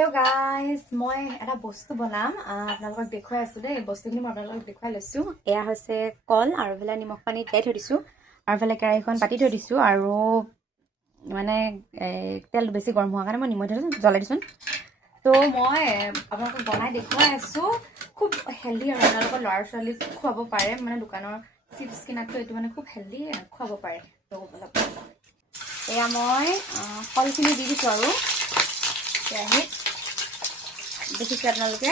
hello guys মই এটা বস্তু বনাম আপোনালোকক দেখুৱাই আছো দেই বস্তুখিনি মই আপোনালোকক দেখুৱাই লৈছো এয়া হৈছে কল আৰু ভেলা নিমখ পানী তিয়াই থৈ দিছো আৰু ভেলা কেৰাহীখন পাতি থৈ দিছো আৰু মানে তেল বেছি গৰম হোৱাৰ কাৰণে মই নিমখ জ্বলাই দিছো তো মই আপোনালোকক বনাই দেখুৱাই আছো খুব হেলদি আৰু আপোনালোকৰ ল'ৰা ছোৱালীক খুৱাব পাৰে মানে দোকানৰ চিপছ কিনাতকৈ এইটো মানে খুব হেলদি খুৱাব পাৰে তো এয়া মই কলখিনি দি দিছো আৰু কেৰাহীত দেখিছে আপোনালোকে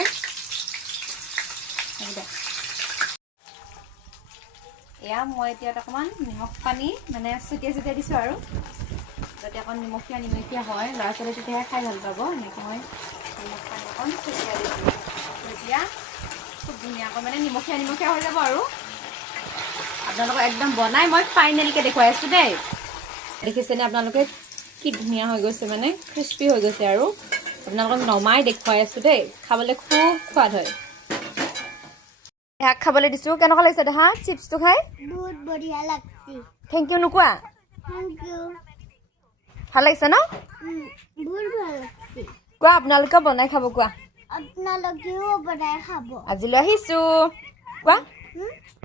এয়া মই এতিয়া অকণমান নিমখ পানী মানে ছটিয়াই দিছো আৰু যাতে অকণ নিমখীয়া হয় ল'ৰা ছোৱালী তেতিয়াহে খাই ভাল পাব এনেকৈ মই নিমখ পানী অকণ ছটিয়াই দিছোঁ এতিয়া খুব ধুনীয়াকৈ মানে নিমখীয়া হৈ যাব আৰু আপোনালোকক একদম বনাই মই ফাইনেলকৈ দেখুৱাই আছোঁ দেই দেখিছেনে আপোনালোকে কি ধুনীয়া হৈ গৈছে মানে ক্ৰিস্পি হৈ গৈছে আৰু আপোনালোকক নমাই দেখুৱাই আছো দেই খাবলৈ খুব সোৱাদ হয় শাক খাবলৈ দিছো কেনেকুৱা লাগিছে দেহা চিপছটো খাই বহুত বঢ়িয়া লাগছে থেংক ইউ নুকুয়া থ্যাংক ইউ ভাল লাগিছে ন বহুত ভাল লাগছে কোৱা আপোনালোকে বনাই খাব কোৱা আপোনালোকেও বনাই খাব আজিলৈ আহিছো কোৱা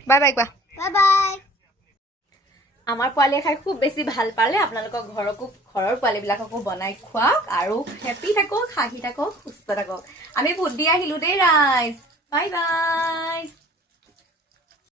বাই বাই কোৱা বাই বাই আমাৰ পোৱালিয়ে খাই খুব বেছি ভাল পালে আপোনালোকৰ ঘৰৰ পোৱালিবিলাককো বনাই খুৱাওক আৰু হেপি থাকক হাঁহি থাকক সুস্থ থাকক আমি ভোট দি আহিলো দেই ৰাইজ বাই বাই